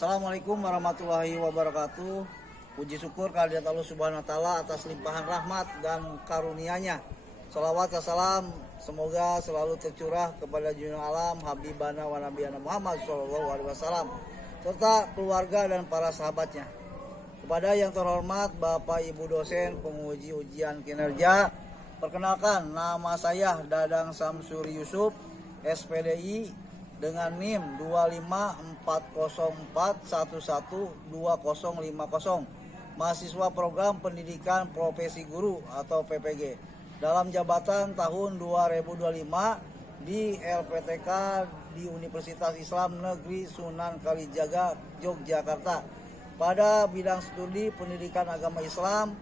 Assalamualaikum warahmatullahi wabarakatuh. Puji syukur kehadirat Allah Subhanahu wa taala atas limpahan rahmat dan karunia-Nya. Salawat dan salam semoga selalu tercurah kepada junjungan alam Habibana wa Nabiyana Muhammad SAW serta keluarga dan para sahabatnya. Kepada yang terhormat Bapak Ibu dosen penguji ujian kinerja, perkenalkan nama saya Dadang Samsuri Yusuf, SPDI dengan NIM 25404112050, mahasiswa program pendidikan profesi guru atau PPG dalam jabatan tahun 2025 di LPTK di Universitas Islam Negeri Sunan Kalijaga, Yogyakarta pada bidang studi pendidikan agama Islam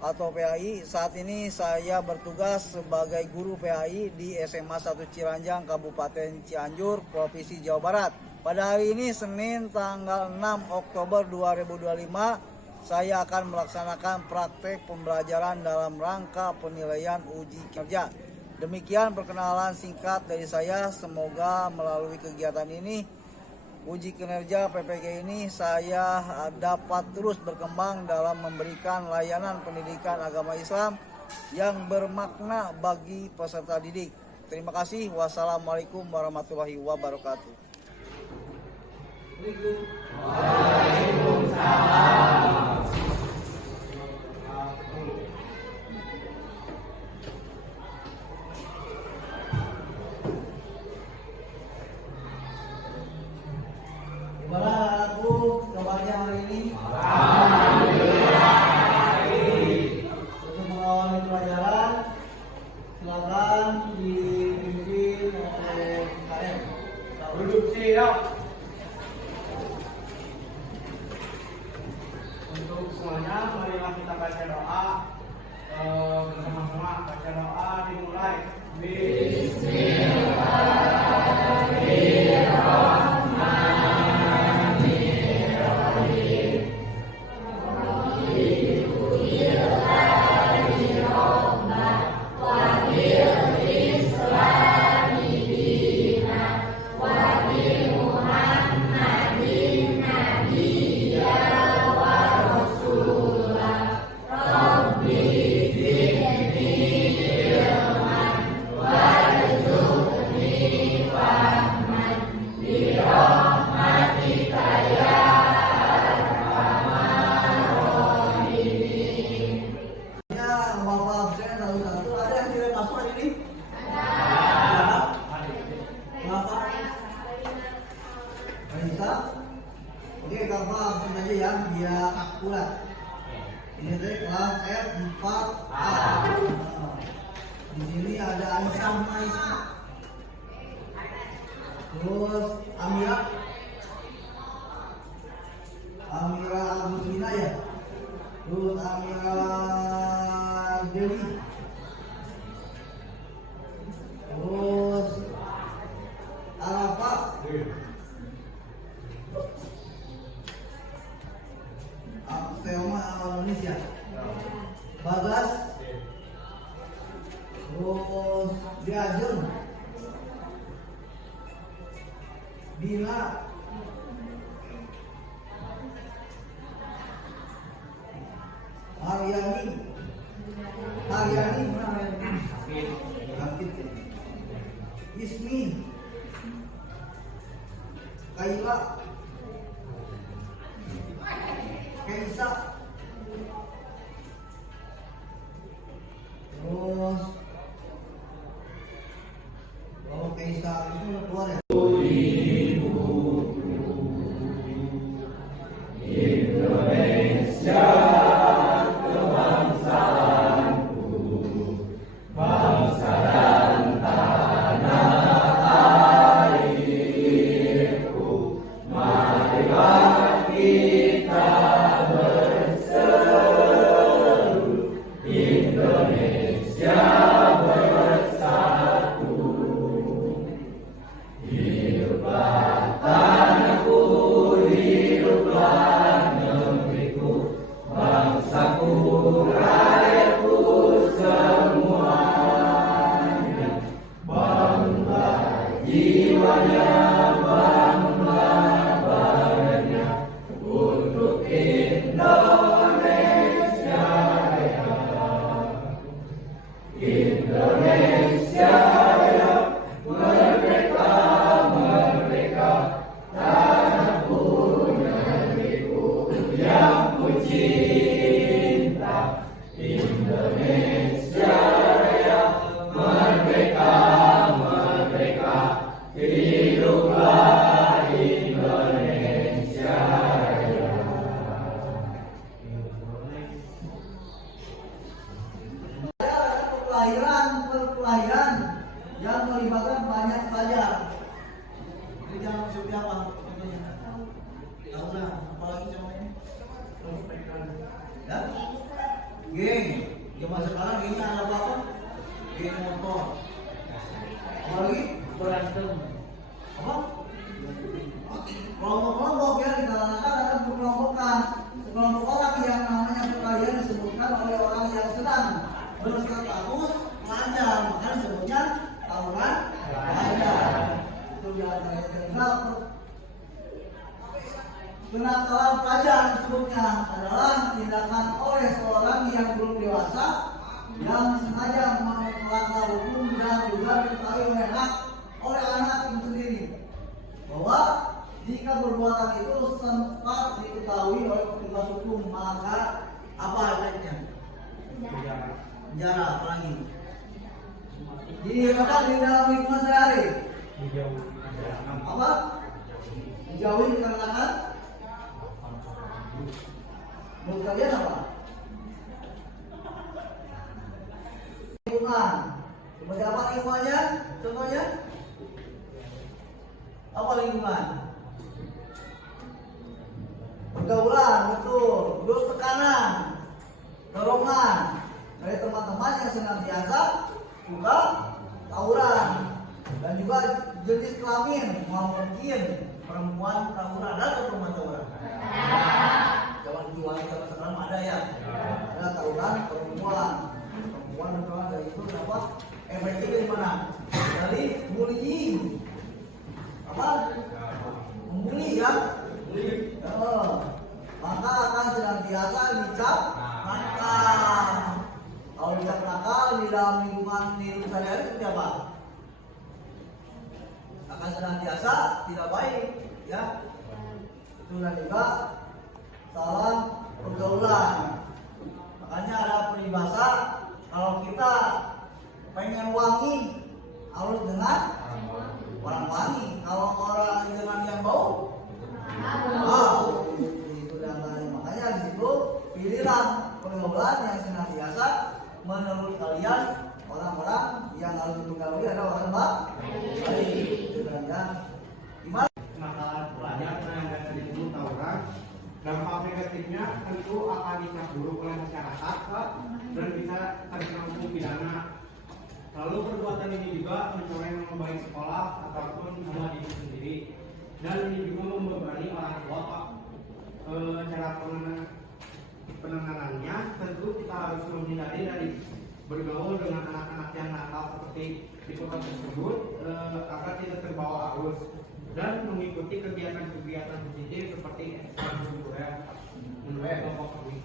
atau PAI. Saat ini saya bertugas sebagai guru PAI di SMA 1 Ciranjang, Kabupaten Cianjur, Provinsi Jawa Barat. Pada hari ini Senin tanggal 6 Oktober 2025, saya akan melaksanakan praktek pembelajaran dalam rangka penilaian uji kinerja. Demikian perkenalan singkat dari saya. Semoga melalui kegiatan ini, uji kinerja PPG ini, saya dapat terus berkembang dalam memberikan layanan pendidikan agama Islam yang bermakna bagi peserta didik. Terima kasih. Wassalamualaikum warahmatullahi wabarakatuh. Waalaikumsalam. Gimana aku kabarnya hari ini? Alhamdulillah baik. Untuk mengawali pelajaran, silakan dipimpin oleh KM. Duduk siap. Untuk semuanya, marilah kita baca doa bersama-sama. Baca doa dimulai. Bismillahirrahmanirrahim. Oke, kalau langsung aja ya, biar akurat. Ini tadi kelas F4A. Di sini ada Aisyah sama Aisyah. Terus Amira Agustina ya. Terus Amira Dewi. Terus Arafah. Selma Indonesia. Bagas. Terus Diajeng. Dina. Haryani. Ismi. Kaila. Kaisa. Terus Kaisa itu udah keluar ya. Indonesia kebangsaanku, bangsa dan tanah airku. Perkelahian yang melibatkan banyak saja. Ini jangan maksudnya apa? Tawuran, apalagi contohnya? Ya? Geng. Zaman sekarang gengnya ada apa? Geng motor. Apalagi? Berantem. Apa? Kelompok-kelompok ya, di kalangan ada perkelompokan. Sekelompok orang yang namanya perkelahian disebutkan oleh orang yang sedang berstatus pelajar, makanya disebutnya tawuran pelajar. Itu yang terkenal. Kenakalan pelajar disebutnya adalah tindakan oleh seorang yang belum dewasa yang sengaja melanggar hukum dan juga diketahui oleh anak itu sendiri bahwa jika perbuatan itu sempat diketahui oleh petugas hukum maka apa efeknya? Penjara apalagi di dalam lingkungan sehari apa dijauhi dikarenakan menurut kalian apa lingkungan seperti apa lingkungannya contohnya apa lingkungan pergaulan betul terus tekanan dorongan dari teman-teman yang senantiasa suka tawuran dan juga jenis kelamin mungkin perempuan tawuran atau perempuan tawuran zaman jualan zaman sekarang ada ya ada tawuran perempuan dari itu dapat efeknya dari mana dari bullying apa membuli ya maka akan senantiasa dicap nakal. Kalau dicap nakal di dalam lingkungan sehari-hari seperti apa? Akan senantiasa tidak baik, ya. Itu dan juga salah pergaulan. Makanya ada peribahasa kalau kita pengen wangi harus dengan orang wangi. Kalau orang dengan yang bau, itu dan lain. Makanya di situ pilihlah pergaulan yang senantiasa menurut kalian orang-orang yang harus digauli adalah orang baik. Itu dan gimana? Kenakalan pelajar yang biasa disebut tawuran, dampak negatifnya tentu akan dicap buruk oleh masyarakat dan bisa terkena hukum pidana. Lalu perbuatan ini juga mencoreng nama baik sekolah ataupun nama diri sendiri, dan ini juga membebani orang tua. Cara penanganannya tentu kita harus menghindari dari bergaul dengan anak-anak yang nakal seperti di kota tersebut agar tidak terbawa arus dan mengikuti kegiatan-kegiatan positif seperti ekstrakurikuler menurut kelompok kami.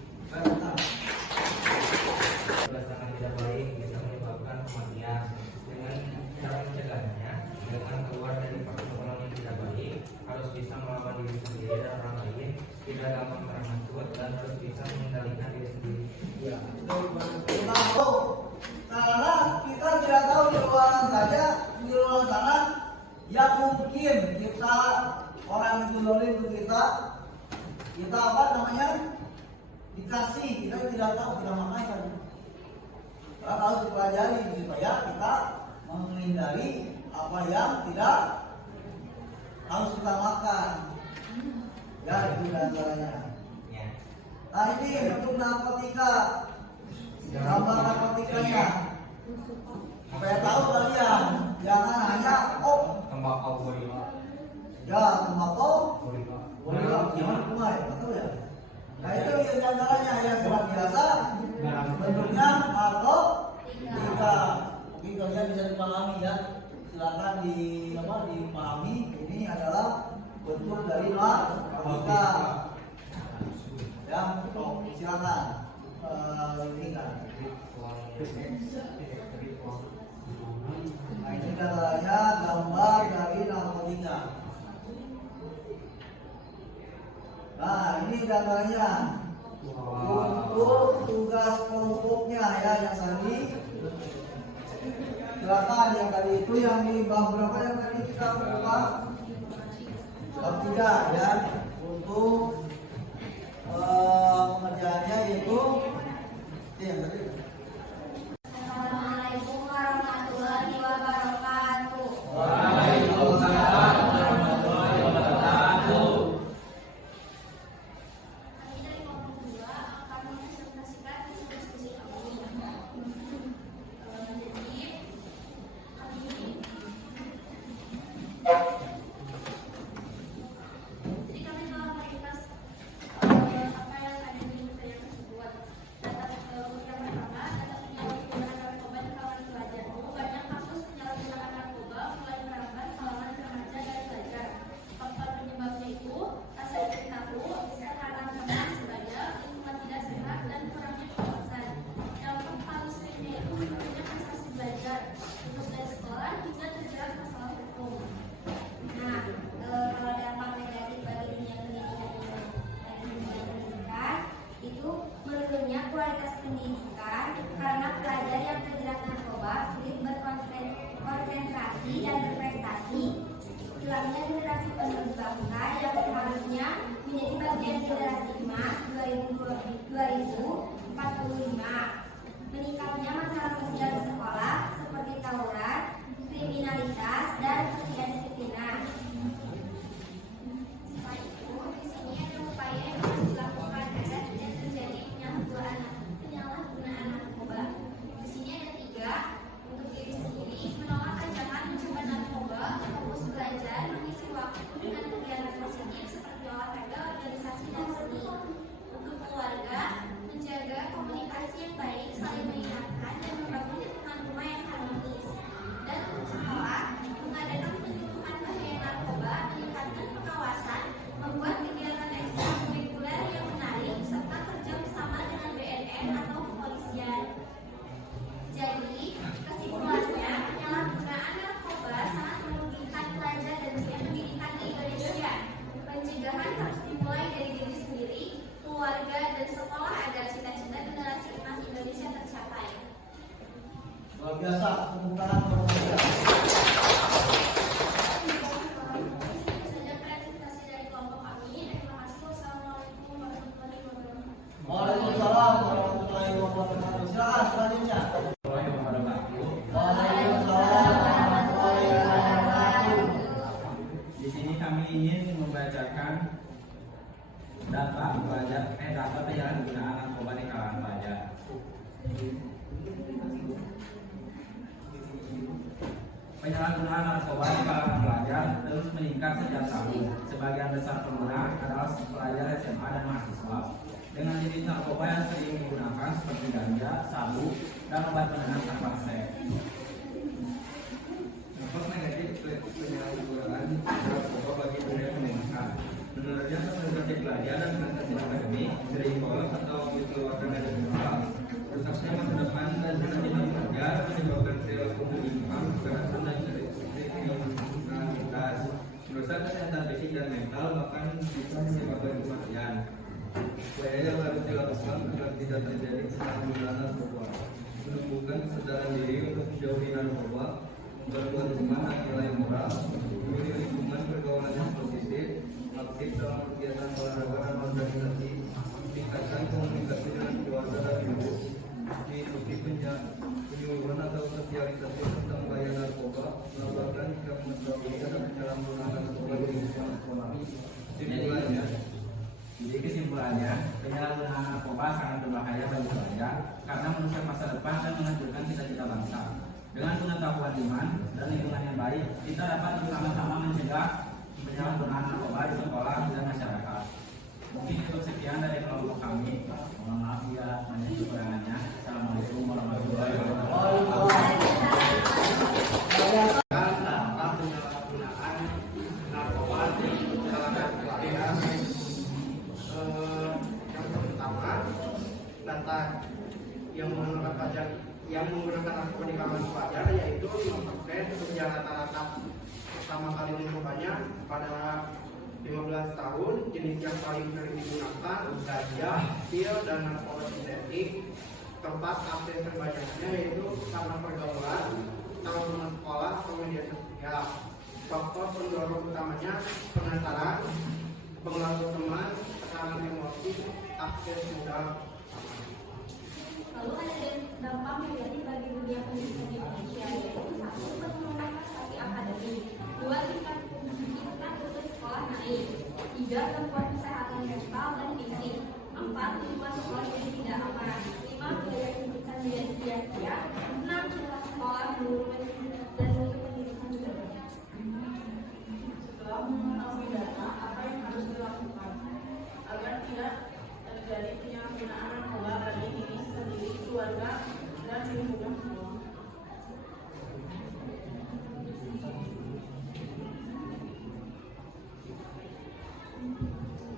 Berdasarkan tidak baik bisa menyebabkan kematian. Dengan cara mencegahnya dengan keluar dari pergaulan yang tidak baik harus bisa melawan diri sendiri dan orang lain, tidak gampang terhasut dan harus bisa mengendalikan diri sendiri. Ya, karena kita tidak tahu di luar saja di luar sana yang mungkin kita orang itu dolim ke kita apa namanya dikasih kita tidak tahu tidak makan kita harus dipelajari supaya kita menghindari apa yang tidak harus kita makan ya itu diantaranya. Nah ini untuk narkotika gambar narkotikanya supaya tahu kalian jangan hanya Tembakau gorila. ya tembakau gorila gimana kemarin betul ya. Nah itu yang diantaranya yang sudah biasa bentuknya narkotika mungkin kalian bisa dipahami ya silakan dipahami ini adalah bentuk dari narkotika yang silakan ini kan Nah, ini datanya gambar dari narkotika. Nah, ini datanya untuk tugas pokoknya ya yang tadi. Silakan yang tadi itu yang di bab berapa yang tadi kita buka? Bab 3 ya. Untuk pengerjaannya yaitu yang tadi. Assalamualaikum warahmatullahi wabarakatuh. Waalaikumsalam warahmatullahi wabarakatuh. Kami dari kelompok 2 akan mempresentasikan diskusi kami. Jadi kami telah meringkas apa yang ada di materi tersebut. Data yang pertama, data penyalahgunaan narkoba di kalangan pelajar. Banyak kasus penyalahgunaan narkoba mulai merambat kalangan remaja dan pelajar. Faktor penyebabnya itu rasa ingin tahu, tekanan panas sebanyak, lingkungan tidak sehat, dan kurangnya pengawasan. Yang paling seringnya itu minimnya prestasi belajar, lulus dari sekolah hingga terjerat masalah hukum. Nah, kalau dampak negatif bagi dunia pendidikan itu menurunnya kualitas pendidikan karena pelajar yang terjerat narkoba sulit berkonsentrasi dan berprestasi. Hilangnya generasi penerus bangsa yang seharusnya menjadi bagian generasi emas 2045. Meningkatnya masalah sosial di sekolah seperti tawuran, kriminalitas, dan ketidakdisiplinan. Selain itu, di sini ada upaya yang harus dilakukan agar tidak terjadi penyalahgunaan narkoba. Di sini ada 3. Untuk diri sendiri, menolak ajakan mencoba narkoba, fokus belajar, mengisi waktu dengan kegiatan positif seperti olahraga, organisasi, dan seni. Untuk keluarga, menjaga komunikasi yang baik, saling mengingatkan, dan membangun lingkungan rumah yang harmonis. Dan untuk sekolah, mengadakan penyuluhan bahaya narkoba, meningkatkan pengawasan, membuat kegiatan ekstrakurikuler yang menarik, serta kerja bersama dengan BNN atau kepolisian. Jadi, kesimpulannya, penyalahgunaan narkoba sangat merugikan pelajar dan dunia pendidikan di Indonesia. Pencegahan harus dimulai dari diri sendiri, keluarga, dan sekolah agar cita-cita generasi emas Indonesia tercapai. Luar biasa, tepuk tangan untuk mereka. Itu saja presentasi dari kelompok kami. Terima kasih. Wassalamualaikum warahmatullahi wabarakatuh. Waalaikumsalam warahmatullahi wabarakatuh. Silakan selanjutnya. Waalaikumsalam warahmatullahi wabarakatuh. Di sini kami ingin membacakan data penyalahgunaan narkoba di kalangan pelajar. Penyalahgunaan narkoba di kalangan pelajar terus meningkat sejak tahun. Sebagian besar pengguna adalah pelajar SMA dan mahasiswa. Dengan jenis narkoba yang sering digunakan seperti ganja, sabu, dan obat penenang tanpa resep. Dampak negatif penyalahgunaan narkoba bagi dunia pendidikan. Menurutnya konsentrasi pelajar dan prestasi akademik sering bolos atau dikeluarkan dari sekolah. Rusaknya masa depan dan cita-cita pelajar menyebabkan perilaku menyimpang, kekerasan dan kriminalitas. Merusak kesehatan fisik dan mental bahkan bisa menyebabkan kematian. Upaya yang harus dilakukan agar tidak terjadi penyalahgunaan narkoba, menumbuhkan kesadaran diri untuk menjauhi narkoba, memperkuat iman dan nilai moral, memilih lingkungan pergaulan yang positif, aktif dalam kegiatan olahraga dan organisasi, meningkatkan komunikasi dengan keluarga dan ibu, mengikuti penyuluhan atau sosialisasi tentang bahaya narkoba, melakukan sikap menjauhi dan penyalahgunaan narkoba di lingkungan sekolah. Jadi kesimpulannya, penyalahgunaan narkoba sangat berbahaya bagi pelajar karena merusak masa depan dan menghancurkan cita-cita bangsa. Dengan pengetahuan iman dan lingkungan yang baik, kita dapat bersama-sama mencegah penyalahgunaan narkoba di sekolah dan masyarakat. Mungkin itu sekian dari kelompok kami. Mohon maaf ya, banyak kekurangannya. Assalamualaikum warahmatullahi wabarakatuh. Dampak penyalahgunaan narkoba di kalangan pelajar. Yang pertama, data yang menggunakan pajak menggunakan alat penikaman pelajar yaitu 5% usia rata-rata pertama kali mencobanya pada 15 tahun. Jenis yang paling sering digunakan ganja, pil, dan narkoba sintetik. Tempat akses terbanyaknya yaitu karena pergaulan, tanggungan sekolah, atau media sosial. Faktor pendorong utamanya penasaran, pengaruh teman, tekanan emosi, akses mudah. Lalu ada dampak negatif bagi dunia pendidikan di Indonesia, yaitu 1. Penurunan prestasi akademik, 2. Tingkat putus sekolah naik, 3. Gangguan kesehatan mental dan fisik, 4. Lingkungan sekolah jadi tidak aman, 5. Biaya pendidikan menjadi sia-sia, 6. Jumlah sekolah menurun dan mutu pendidikan juga banyak. Setelah mengetahui data, apa yang harus dilakukan agar tidak terjadi penyalahgunaan narkoba bagi diri sendiri, keluarga, dan lingkungan semua?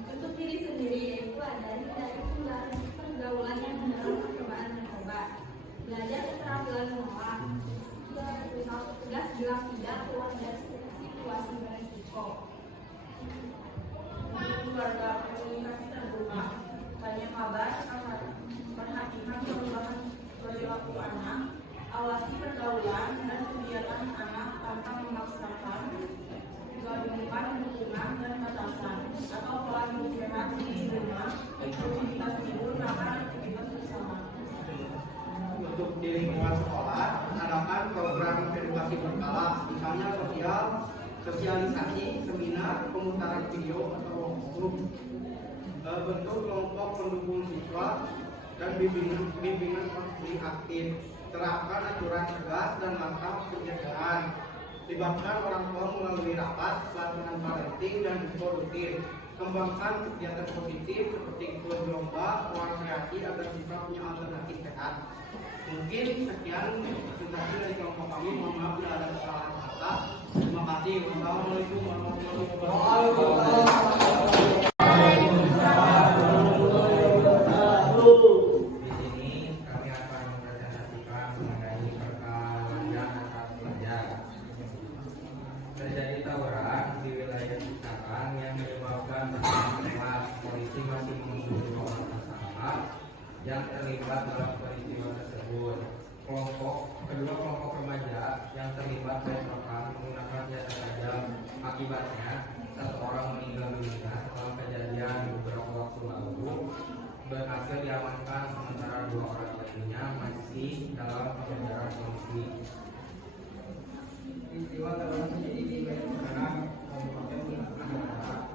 Untuk diri sendiri yaitu ada dari pergaulan yang mendorong percobaan narkoba, belajar keterampilan mengolah, tegas bilang tidak, keluar dari situasi beresiko. Untuk keluarga, komunikasi terbuka, banyak kabar, perhatikan perubahan perilaku anak, awasi pergaulan dan kegiatan anak tanpa memaksakan, gabungkan dukungan dan batasan, atau pola hidup sehat di rumah, aktivitas libur, makan aktivitas bersama. Untuk di lingkungan sekolah, adakan program edukasi berkala, misalnya sosialisasi, seminar, pemutaran video atau workshop, bentuk kelompok pendukung siswa, dan bimbingan konseling aktif. Terapkan aturan tegas dan langkah pencegahan. Libatkan orang tua melalui rapat, pelatihan parenting, dan info rutin. Kembangkan kegiatan positif seperti ikut lomba, rekreasi agar siswa punya alternatif sehat. Mungkin sekian presentasi dari kelompok kami. Mohon maaf bila ada kesalahan kata. Terima kasih. Wassalamualaikum warahmatullahi wabarakatuh. Di sini kami akan mempresentasikan mengenai perkelahian antar pelajar. Terjadi tawuran di wilayah Cikarang yang menyebabkan kelas. Polisi masih memburu orang tersangka yang terlibat dalam peristiwa tersebut. Kedua kelompok remaja yang terlibat bentrokan menggunakan senjata tajam. Akibatnya satu orang meninggal dunia setelah kejadian beberapa waktu lalu. Berhasil diamankan, sementara 2 orang lainnya masih dalam pengejaran polisi. Peristiwa tawuran terjadi di wilayah Cikarang, Kabupaten Tangerang.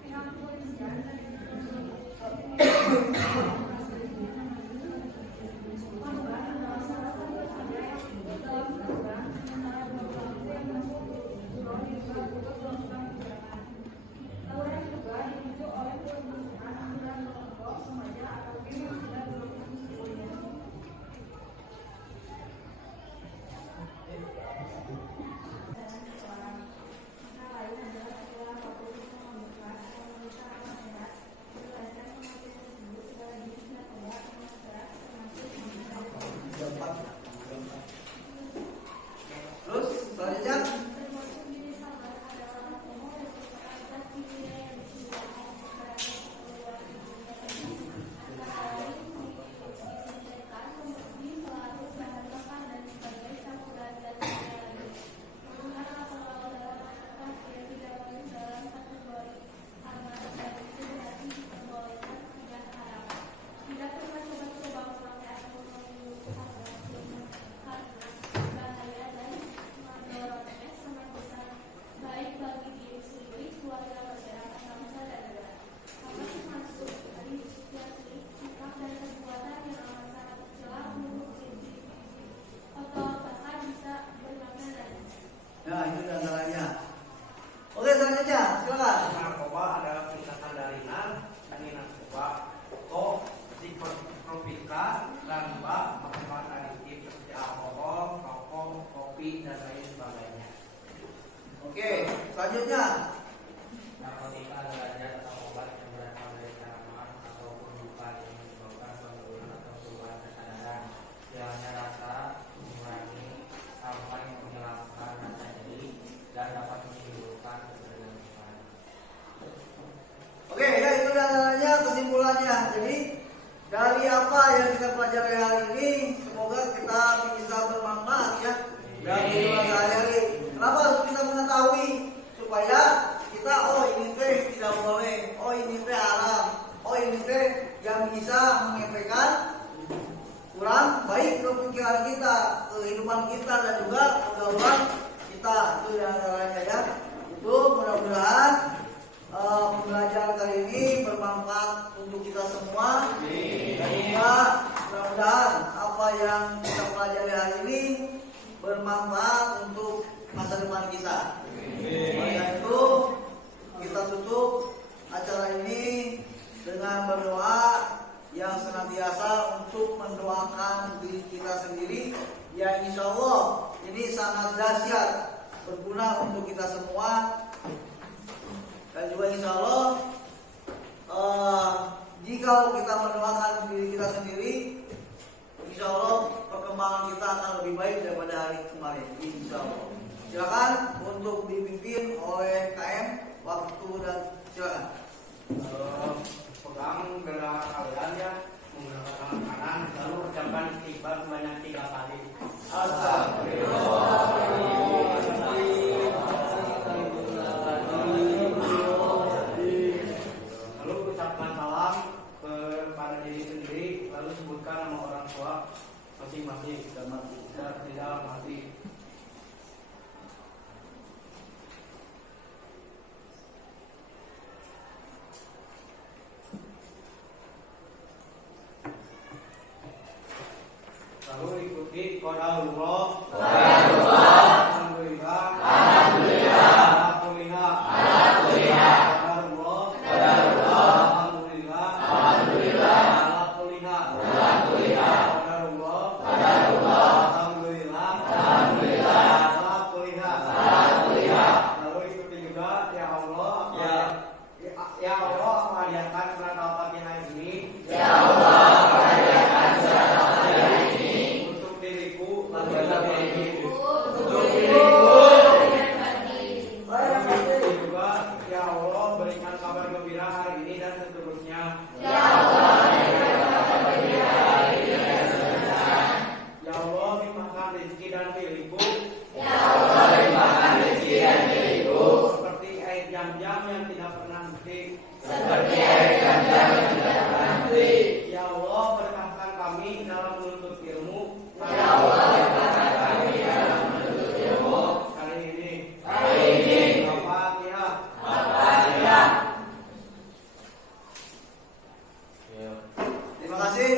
Pihak kepolisian tawuran juga dipicu oleh permusuhan antara kelompok remaja atau geng yang sudah berlangsung sebelumnya. baik ke pikiran kita, kehidupan kita dan juga pergaulan kita. Itu yang antaranya ya. Itu mudah-mudahan pembelajaran kali ini bermanfaat untuk kita semua. Dan juga mudah-mudahan apa yang kita pelajari hari ini bermanfaat untuk masa depan kita. Oleh itu kita tutup acara ini dengan berdoa yang senantiasa untuk mendoakan diri kita sendiri, yang insya Allah ini sangat dahsyat berguna untuk kita semua. Dan juga insya Allah jika kita mendoakan diri kita sendiri, insya Allah perkembangan kita akan lebih baik daripada hari kemarin, insya Allah. Silakan untuk dipimpin oleh KM waktu dan silakan. Pegang gerak kalian ya, menggunakan tangan kanan, lalu ucapkan istighfar sebanyak 3 kali. Lalu ucapkan salam kepada diri sendiri, lalu sebutkan nama orang tua masing-masing dan tidak mati. Lalu ikuti qadarullah. Alhamdulillah. Alhamdulillah. Qadarullah. Alhamdulillah. Qadarullah. Alhamdulillah. Lalu ikuti juga ya Allah. Ya Allah, aku hadiahkan surat Al-Fatihah ini. Untuk diriku dan diriku. Juga ya Allah, berikan kabar gembira hari ini dan seterusnya. Ya Allah, limpahkan rezeki dan diriku. Seperti air jam-jam yang tidak pernah henti. Ya Allah, berkahkan kami dalam menuntut ilmu. Kali ini. Al-Fatihah. Terima kasih.